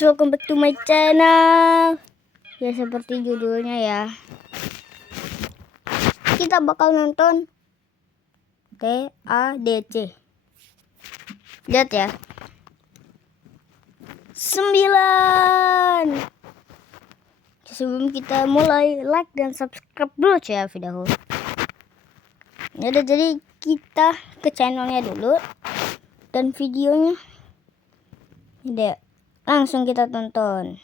guys, welcome back to my channel. Ya seperti judulnya ya, kita bakal nonton TADC. Lihat ya, 9. Sebelum kita mulai, like dan subscribe dulu ya video. Ya udah, jadi kita ke channelnya dulu dan videonya. Udah, langsung kita tonton.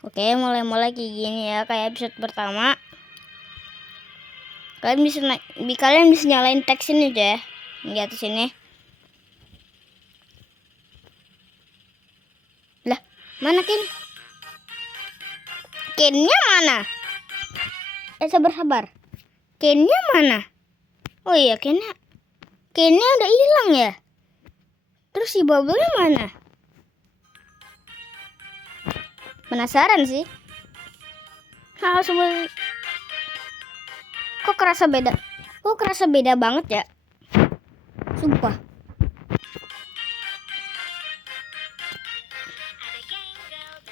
Oke, mulai kayak gini ya, kayak episode pertama. Kalian bisa nyalain teks ini aja ya, di atas sini. Lah, mana Ken? Kennya mana? Sabar. Kennya mana? Oh iya, Kennya udah hilang ya. Terus si Bubble-nya mana? Penasaran sih. Semua. Kok kerasa beda banget ya. Sumpah.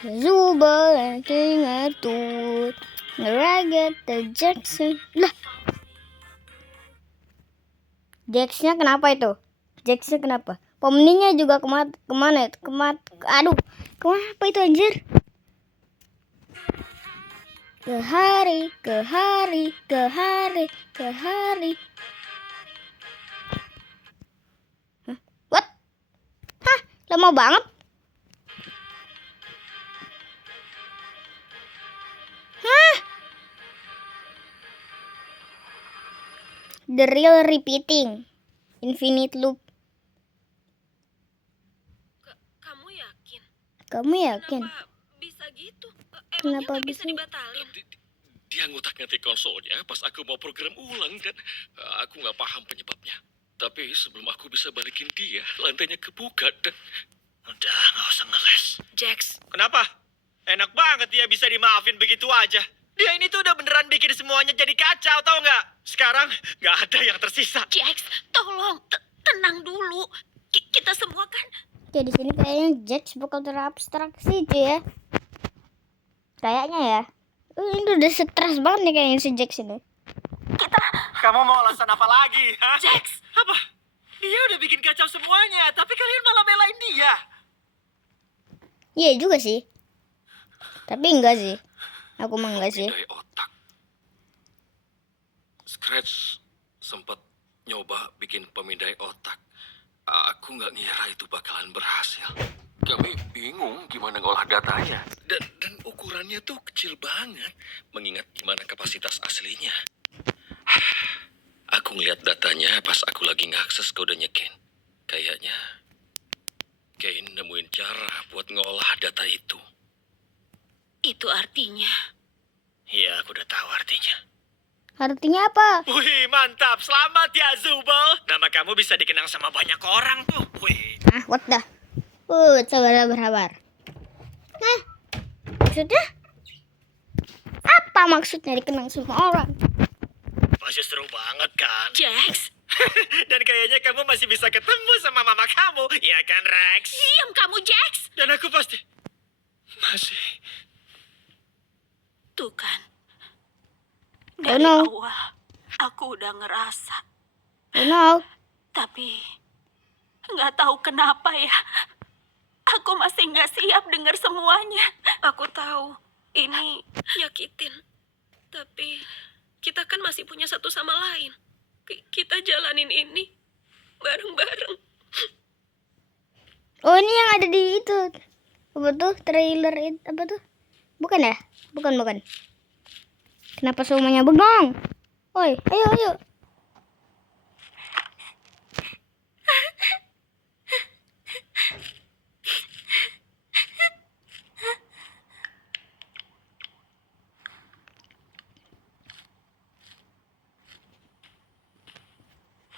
Zubel ngetut ngeraget the Jackson. Lah, Jacksnya kenapa itu? Jacksnya kenapa? Pemeningnya juga kemana? Aduh, kenapa itu anjir? Ke hari. What? Hah, lama banget. Hah? The real repeating. Infinite loop. Kamu yakin? Kenapa bisa gitu? Kenapa Emangnya bisa bisa? dibatalin? Dia ngutak-ngatik konsolnya pas aku mau program ulang kan. Aku nggak paham penyebabnya. Tapi sebelum aku bisa balikin dia, lantainya kebuka dan... Udah, nggak usah ngeles. Jax, Kenapa? Enak banget dia bisa dimaafin begitu aja. Dia ini tuh udah beneran bikin semuanya jadi kacau, tau nggak? Sekarang nggak ada yang tersisa. Jax, tolong tenang dulu. Kita semua kan Oke, di sini kayaknya Jax bakal terabstraksi cuy ya. Kayaknya ya. Ini udah stres banget nih kayaknya si Jax ini. Kamu mau alasan apa lagi, hah? Jax, Apa? Dia udah bikin kacau semuanya, tapi kalian malah belain dia. Iya juga sih. Tapi enggak sih. Aku mah enggak sih. Pemindai otak. Scratch sempat nyoba bikin pemindai otak. Aku nggak ngira itu bakalan berhasil. Kami bingung gimana ngolah datanya. Dan ukurannya tuh kecil banget. Mengingat gimana kapasitas aslinya. Aku ngeliat datanya pas aku lagi ngakses kodenya Ken. Kayaknya Ken nemuin cara buat ngolah data itu. itu artinya Iya, aku udah tahu artinya. Artinya apa? Wih, mantap. Selamat ya, Zubel. Nama kamu bisa dikenang sama banyak orang tuh. Wih. What dah? Sabar. Nah, maksudnya? Apa maksudnya dikenang semua orang? Masih seru banget kan? Jax, Dan kayaknya kamu masih bisa ketemu sama mama kamu. Iya kan, Rex? diam kamu Jax. Dan aku pasti masih. Tuh kan. Oh Dari no. awal aku udah ngerasa, Oh no. tapi nggak tahu kenapa ya. Aku masih nggak siap dengar semuanya. Aku tahu ini nyakitin, tapi kita kan masih punya satu sama lain. Kita jalanin ini bareng-bareng. Oh, ini yang ada di itu. Apa tuh? Trailer itu apa tuh? Bukan ya? Bukan. Kenapa semuanya bengong? Oi, ayo.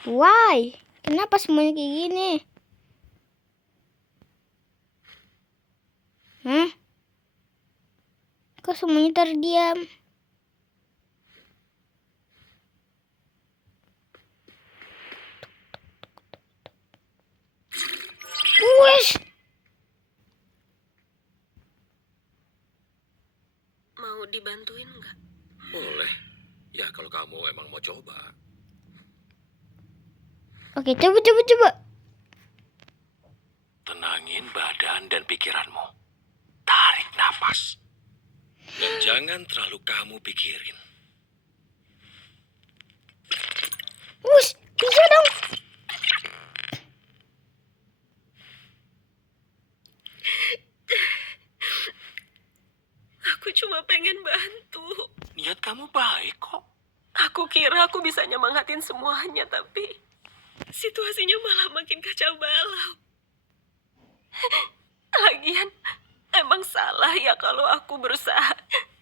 Why? Kenapa semuanya kayak gini? Hah? Kok semuanya terdiam? dibantuin nggak? Boleh. Ya kalau kamu emang mau coba. Oke, coba. Tenangin badan dan pikiranmu. Tarik napas. Dan jangan terlalu kamu pikirin. Wush, bisa dong. Aku cuma pengen bantu. Niat kamu baik kok. Aku kira aku bisa nyemangatin semuanya, tapi situasinya malah makin kacau balau. Lagian, emang salah ya kalau aku berusaha.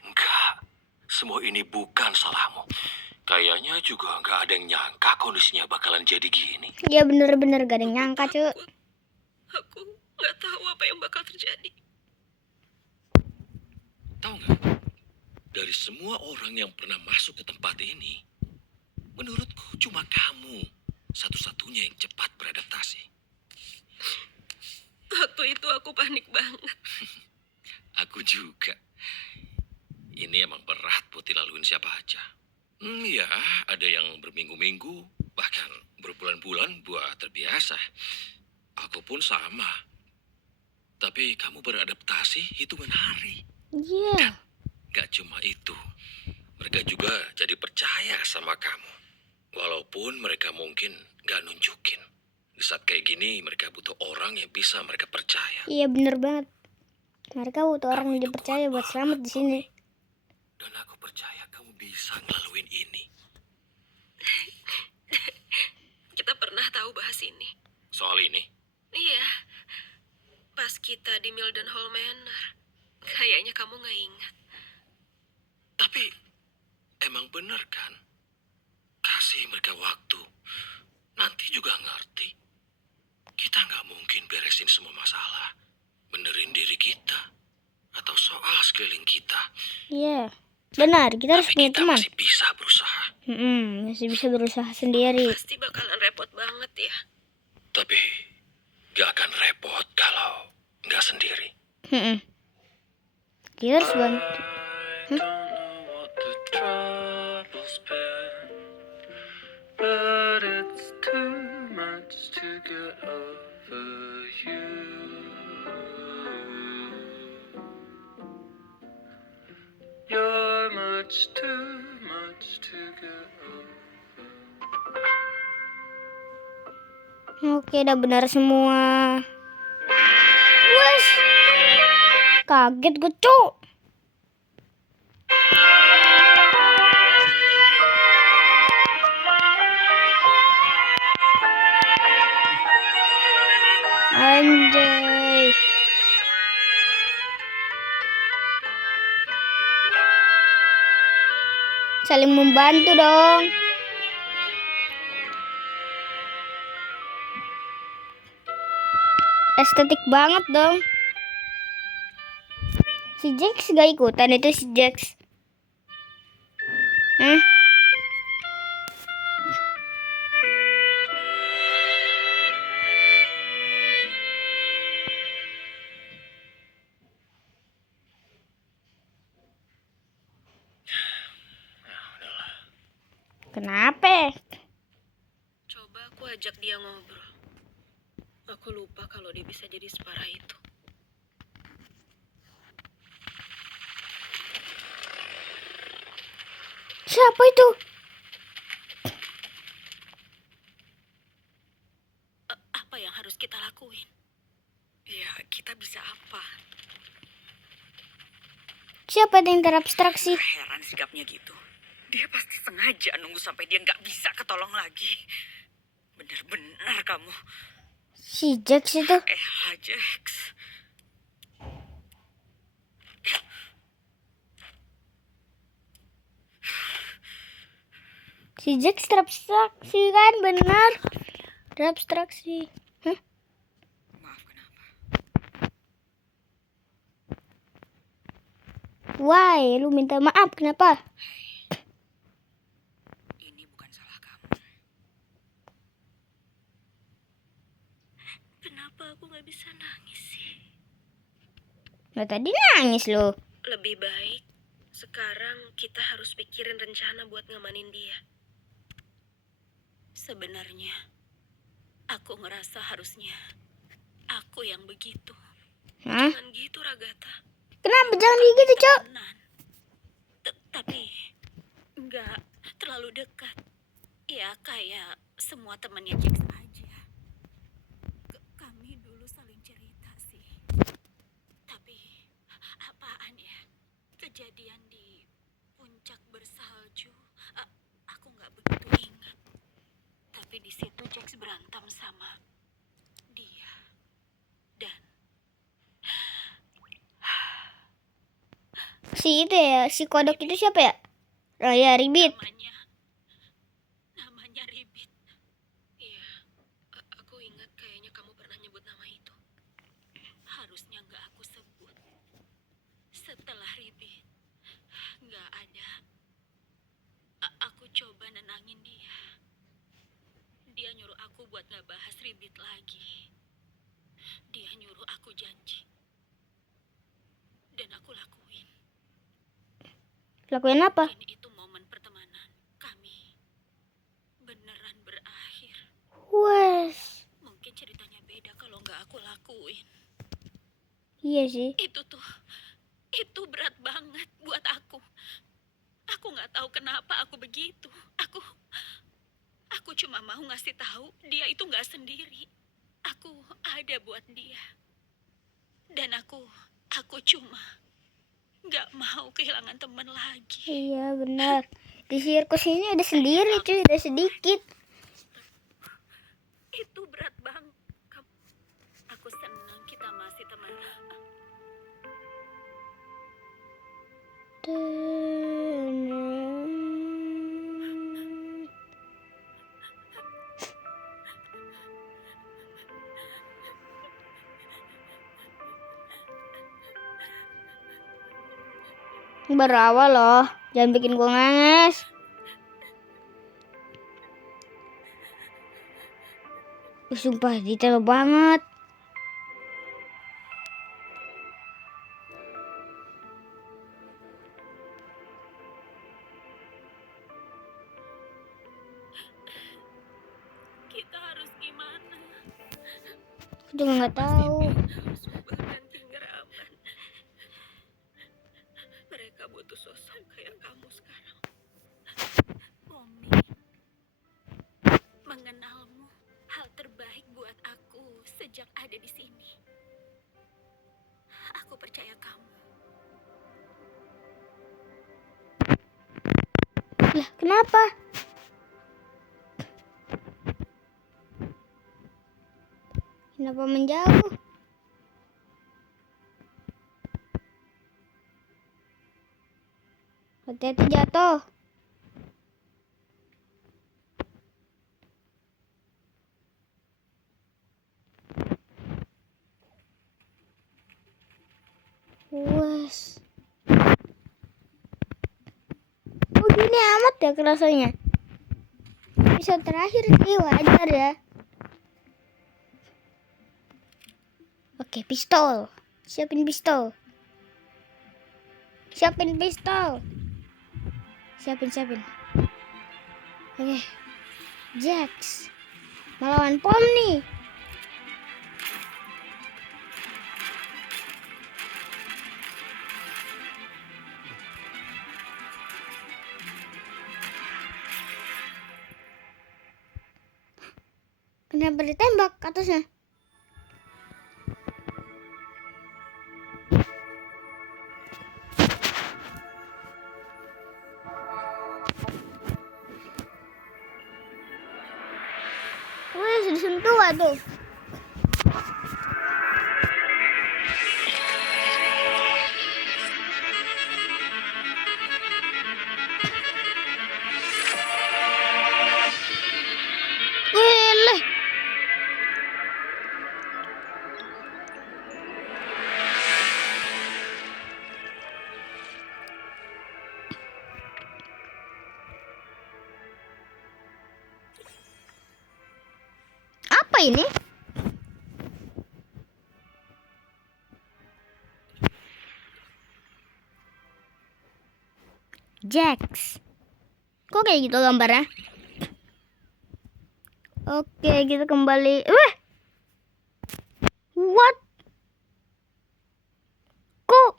Enggak. Semua ini bukan salahmu. Kayaknya juga nggak ada yang nyangka kondisinya bakalan jadi gini. Ya bener-bener gak ada yang nyangka, cuy. Aku nggak tahu apa yang bakal terjadi. Tahu nggak? Dari semua orang yang pernah masuk ke tempat ini, menurutku cuma kamu satu-satunya yang cepat beradaptasi. Waktu itu aku panik banget. Aku juga. Ini emang berat buat dilaluin siapa aja. Ya, ada yang berminggu-minggu, bahkan berbulan-bulan buat terbiasa. Aku pun sama. Tapi kamu beradaptasi hitungan hari. Iya. Gak cuma itu, mereka juga jadi percaya sama kamu. Walaupun mereka mungkin gak nunjukin. Di saat kayak gini, mereka butuh orang yang bisa mereka percaya. Iya bener banget. Mereka butuh orang yang dipercaya buat selamat di sini. Dan aku percaya kamu bisa ngelaluin ini. Kita pernah tahu bahas ini. Soal ini, Iya, pas kita di Mildenhall Manor. Kayaknya kamu nggak ingat. tapi emang bener kan? Kasih mereka waktu. Nanti juga ngerti. Kita nggak mungkin beresin semua masalah. Benerin diri kita. Atau soal sekeliling kita. Iya. Benar, kita harus Tapi punya kita teman. masih bisa berusaha. Masih bisa berusaha sendiri. Pasti bakalan repot banget ya. Tapi gak akan repot kalau nggak sendiri. Kita harus bantu. Don't know what the trouble's been, but it's too much to get over you. You're much too much to get over. Oke, udah benar semua. Wes. Kaget gue, Cuk. Anjay. Saling membantu dong. Estetik banget dong. Si Jax gak ikutan itu si Jax. Kenapa? Coba aku ajak dia ngobrol. Aku lupa kalau dia bisa jadi separah itu. Siapa itu? Apa yang harus kita lakuin? Ya, kita bisa apa? Siapa yang terabstraksi? Heran sikapnya gitu. Dia pasti sengaja nunggu sampai dia nggak bisa ketolong lagi. Bener-bener kamu. Si Jax itu. Jax. Si Jax terabstraksi kan, benar. Terabstraksi. Maaf, kenapa? Why? Lu minta maaf kenapa? Ini bukan salah kamu. Kenapa aku nggak bisa nangis sih? Nah tadi nangis lo. Lebih baik Sekarang kita harus pikirin rencana buat ngamanin dia. Sebenarnya, aku ngerasa harusnya aku yang begitu. Hah? Jangan gitu, Ragata. Kenapa jangan gitu, Cok? Temenan. Tapi nggak terlalu dekat. Ya kayak semua temannya Jax aja. Kami dulu saling cerita sih. Tapi apaan ya? Kejadian di puncak bersalju. Aku nggak begitu ingat. Tapi di situ Jax berantem sama dia. Dan Si itu ya, si kodok itu siapa ya? Oh ya, Ribit. namanya Ribit. Iya, aku ingat kayaknya kamu pernah nyebut nama itu. Harusnya nggak aku sebut. Setelah Ribit nggak ada, aku coba nenangin dia. Dia nyuruh aku buat nggak bahas Ribit lagi. Dia nyuruh aku janji. Dan aku lakuin. Lakuin apa? Mungkin itu momen pertemanan kami beneran berakhir. Wes. Mungkin ceritanya beda kalau nggak aku lakuin. Iya sih. Itu berat banget buat aku. Aku nggak tahu kenapa aku begitu. Aku cuma mau ngasih tahu dia itu nggak sendiri. Aku ada buat dia. Dan aku cuma nggak mau kehilangan teman lagi. Iya benar. Di sirkus ini ada sendiri cuy, ada sedikit. Itu berat banget. Aku senang kita masih teman. Berawal loh, jangan bikin gua nganges. Sumpah detail banget. Kita harus gimana? Aku juga nggak tahu. Subah dan Tinggeraman. Mereka butuh sosok kayak kamu sekarang. Umi, mengenalmu hal terbaik buat aku sejak ada di sini. Aku percaya kamu. Lah, kenapa? Kenapa menjauh? Hati-hati jatuh. Wes. Oh gini amat ya kerasanya. Episode terakhir sih wajar ya. Oke, pistol. Siapin pistol. Siapin pistol. Siapin. Oke. Jax. Melawan Pom nih. Kenapa ditembak atasnya? Wih, sudah sentuh tuh. Wih, apa ini? Jax. Kok kayak gitu gambarnya? Oke, kita kembali. What? Kok?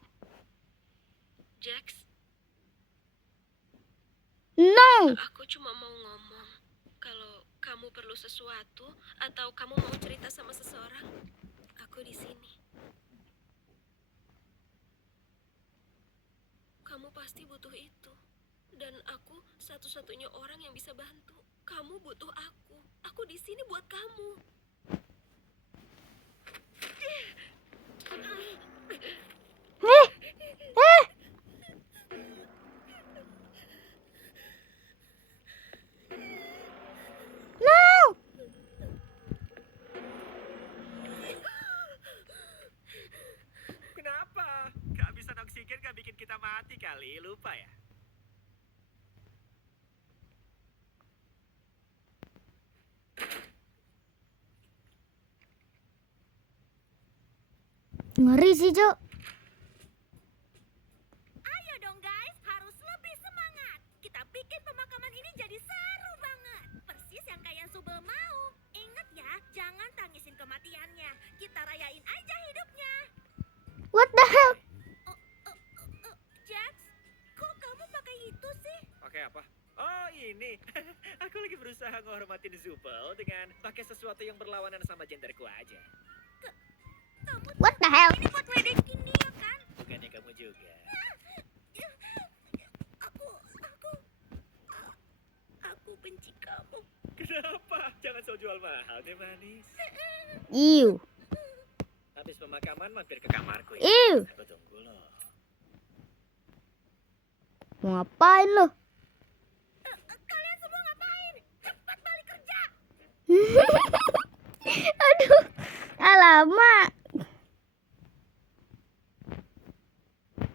Jax, No. aku cuma mau ngomong. Kalau kamu perlu sesuatu atau kamu mau cerita sama seseorang, aku di sini. Kamu pasti butuh itu. Dan aku satu-satunya orang yang bisa bantu. Kamu butuh aku. Aku di sini buat kamu. No. Kenapa? Kehabisan oksigen gak bikin kita mati kali, lupa ya? Ngeri sih, Cok. Ayo dong guys, harus lebih semangat. Kita bikin pemakaman ini jadi seru banget. Persis yang kayak Subel mau. Ingat ya, jangan tangisin kematiannya. Kita rayain aja hidupnya. What the hell? Jax, kok kamu pakai itu sih? Pakai apa? Oh ini, aku lagi berusaha menghormatin Zubel dengan pakai sesuatu yang berlawanan sama genderku aja. What the hell? Ini buat wedding dia kan? Bukannya kamu juga. Aku benci kamu. Kenapa? Jangan so jual mahal deh manis. Ew. Habis pemakaman mampir ke kamarku ya. Ew. Aku tunggu loh. Mau ngapain lo? Kalian semua ngapain? Cepat balik kerja. Aduh. Alamak.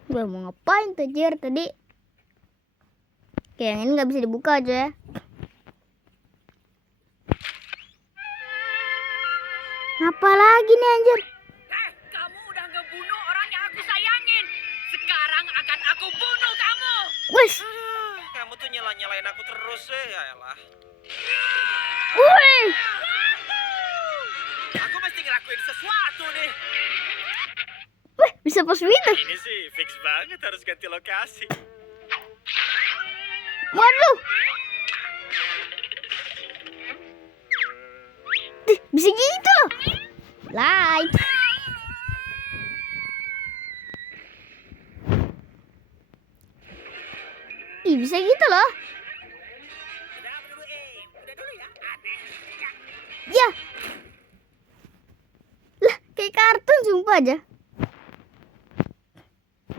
Gue mau ngapain tuh Jer tadi? Oke, yang ini nggak bisa dibuka aja ya. Apa lagi nih anjir? Kamu udah ngebunuh orang yang aku sayangin. Sekarang akan aku bunuh kamu. Wes. Kamu tuh nyalain aku terus ya elah. Wih. Aku mesti ngelakuin sesuatu nih. Wih, bisa pos gitu. Ini sih fix banget harus ganti lokasi. Waduh. Bisa gitu loh. Light. Ih, bisa gitu loh. Udah dulu ya. Aneh. Ya. Lah, kayak kartun sumpah aja.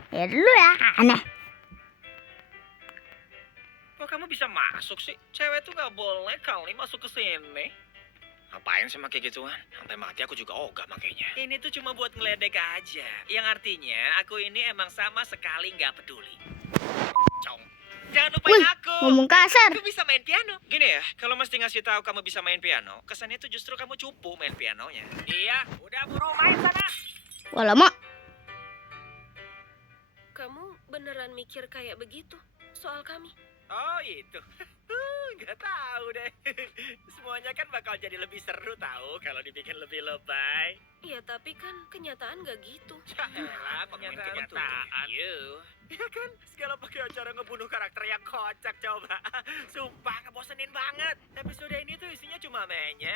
Ya dulu ya, aneh. Kok kamu bisa masuk sih? Cewek tuh gak boleh kali masuk ke sini. Ngapain sih pakai gituan? Sampai mati aku juga ogah makainya. Ini tuh cuma buat ngeledek aja. Yang artinya aku ini emang sama sekali nggak peduli. Cong. Jangan lupain Wih, aku. ngomong kasar. Aku bisa main piano. Gini ya, kalau mesti ngasih tahu kamu bisa main piano, kesannya tuh justru kamu cupu main pianonya. Iya, udah buru main sana. Wah, lama. Kamu beneran mikir kayak begitu soal kami? Oh itu. Gak tahu deh. Semuanya kan bakal jadi lebih seru tahu kalau dibikin lebih lebay. Ya tapi kan kenyataan gak gitu. Yaelah, kenyataan. Iya kan, segala pakai acara ngebunuh karakter yang kocak coba. Sumpah ngebosenin banget. Episode ini tuh isinya cuma menye.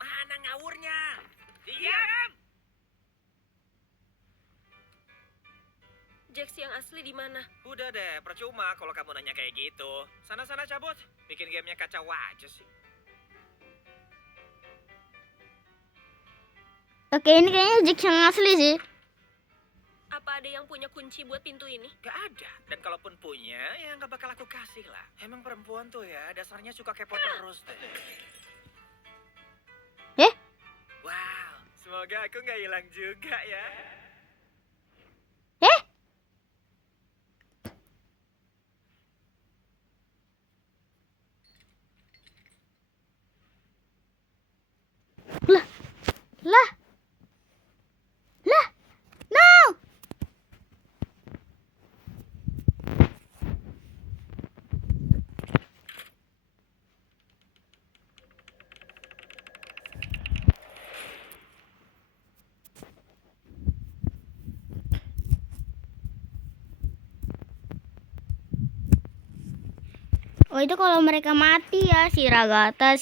Mana ngawurnya? Diam! Jax yang asli di mana? Udah deh, percuma kalau kamu nanya kayak gitu. Sana-sana cabut, bikin gamenya kacau aja sih. Oke, ini kayaknya Jack yang asli sih. Apa ada yang punya kunci buat pintu ini? Gak ada, dan kalaupun punya, ya gak bakal aku kasih lah. Emang perempuan tuh ya, dasarnya suka kepo terus deh. Wow, semoga aku gak hilang juga ya. Lah. No. Oh itu kalau mereka mati ya, si Ragata,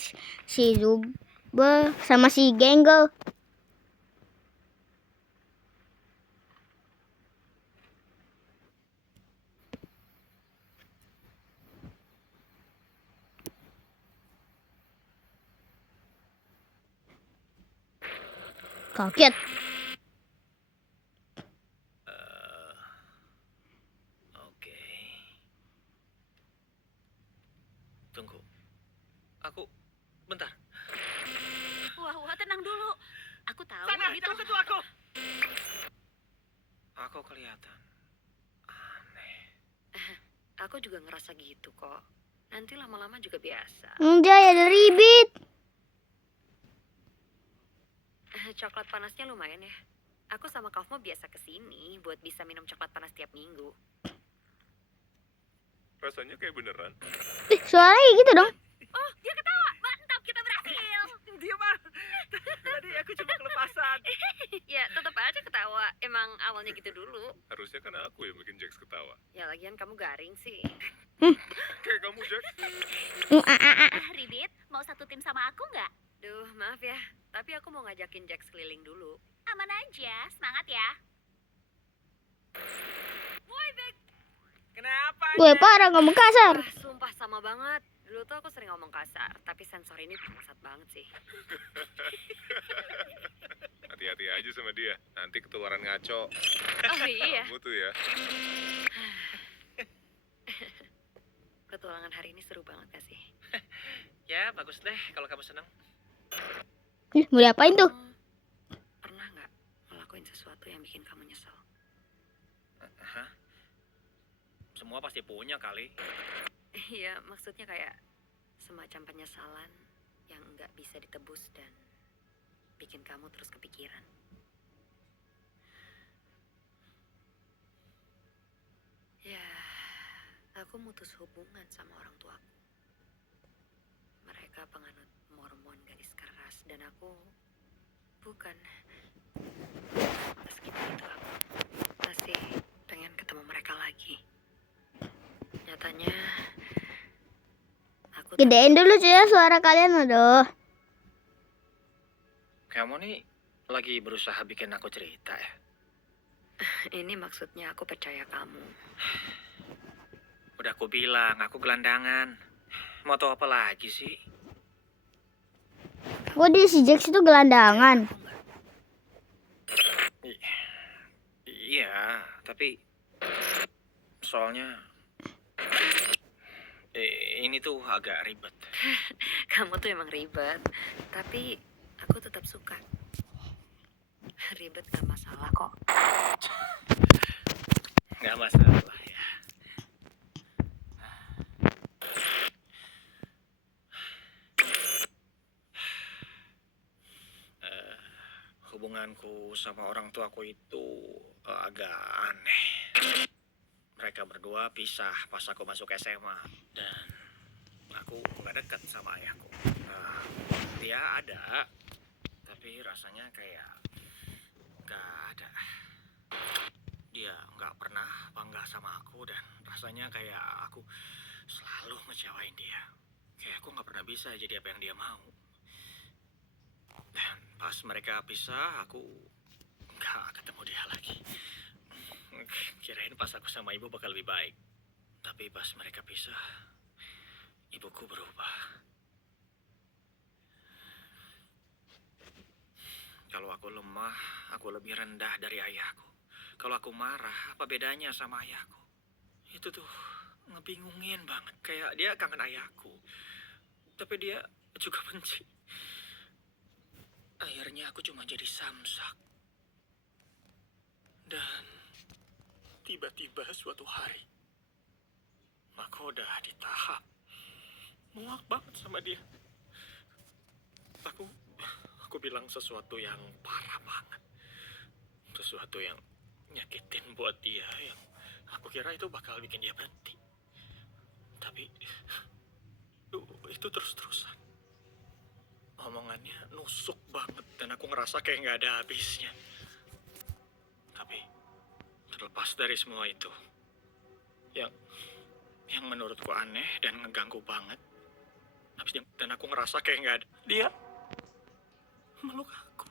si Zube, sama si Genggel. Kaget. Oke. Tunggu. Aku bentar. Wah, tenang dulu. Aku tahu Sana, ini jangan tuh. sentuh aku. Aku kelihatan aneh. Aku juga ngerasa gitu kok. Nanti lama-lama juga biasa. Enggak ya, ada ribit. Coklat panasnya lumayan ya. Aku sama Kaufmo biasa kesini buat bisa minum coklat panas tiap minggu. Rasanya kayak beneran. Suaranya gitu dong. Oh, dia ketawa. Mantap, kita berhasil. Dia mah. Tadi aku cuma kelepasan. Ya, tetap aja ketawa. Emang awalnya gitu dulu. Harusnya kan aku yang bikin Jax ketawa. Ya, lagian kamu garing sih. Kayak kamu, Jax. Ridit, mau satu tim sama aku nggak? Duh, maaf ya. Tapi aku mau ngajakin Jax keliling dulu. Aman aja, semangat ya. Woi, Bek. Kenapa? Gue parah ngomong kasar. Wah, sumpah sama banget. Dulu tuh aku sering ngomong kasar, tapi sensor ini bangsat banget sih. Hati-hati aja sama dia. Nanti ketularan ngaco. Oh iya, Kamu tuh ya. petualangan hari ini seru banget gak sih? Ya, bagus deh kalau kamu senang. Ih, mau diapain tuh? Pernah nggak ngelakuin sesuatu yang bikin kamu nyesel? Hah? Semua pasti punya kali. Iya, maksudnya kayak semacam penyesalan yang nggak bisa ditebus dan bikin kamu terus kepikiran. Ya, aku mutus hubungan sama orang tuaku. Mereka penganut Mormon garis keras dan aku bukan. Meskipun itu aku masih pengen ketemu mereka lagi. Nyatanya aku Gedein dulu cuy ya suara kalian, aduh. Kamu nih lagi berusaha bikin aku cerita ya? ini maksudnya aku percaya kamu. Udah aku bilang, aku gelandangan. Mau tahu apa lagi sih? Kok dia si Jax itu gelandangan? Iya, tapi soalnya ini tuh agak ribet. Kamu tuh emang ribet, tapi aku tetap suka. Ribet gak masalah kok. Nggak masalah ya. Hubunganku sama orang tuaku itu agak aneh. Mereka berdua pisah pas aku masuk SMA dan aku nggak dekat sama ayahku. Dia ada, tapi rasanya kayak nggak ada. Dia nggak pernah bangga sama aku dan rasanya kayak aku selalu ngecewain dia. Kayak aku nggak pernah bisa jadi apa yang dia mau. Dan pas mereka pisah, aku nggak ketemu dia lagi. Kirain pas aku sama ibu bakal lebih baik. Tapi pas mereka pisah, ibuku berubah. Kalau aku lemah, aku lebih rendah dari ayahku. Kalau aku marah, apa bedanya sama ayahku? Itu tuh ngebingungin banget. Kayak dia kangen ayahku. Tapi dia juga benci. Akhirnya aku cuma jadi samsak. Dan tiba-tiba suatu hari, aku udah di tahap muak banget sama dia. Aku bilang sesuatu yang parah banget. Sesuatu yang nyakitin buat dia, yang aku kira itu bakal bikin dia berhenti. Tapi itu terus-terusan. Omongannya nusuk banget dan aku ngerasa kayak nggak ada habisnya. Tapi terlepas dari semua itu, yang menurutku aneh dan ngeganggu banget. Dan aku ngerasa kayak nggak ada. Dia meluk aku.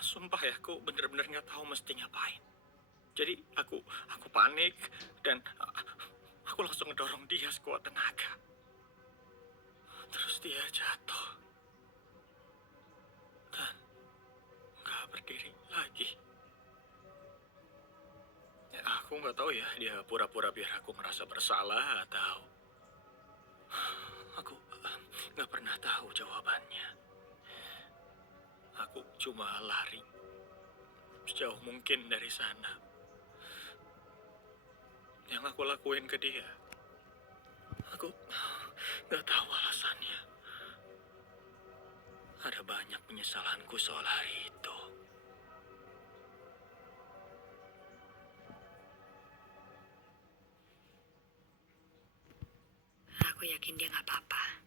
Sumpah ya, aku bener-bener nggak tahu mesti ngapain. Jadi aku panik dan aku langsung ngedorong dia sekuat tenaga. Terus dia jatuh dan nggak berdiri lagi. Ya, aku nggak tahu ya, dia pura-pura biar aku merasa bersalah atau aku nggak pernah tahu jawabannya. Aku cuma lari sejauh mungkin dari sana. Yang aku lakuin ke dia, aku nggak tahu alasannya. Ada banyak penyesalanku soal hari itu. Aku yakin dia nggak apa-apa.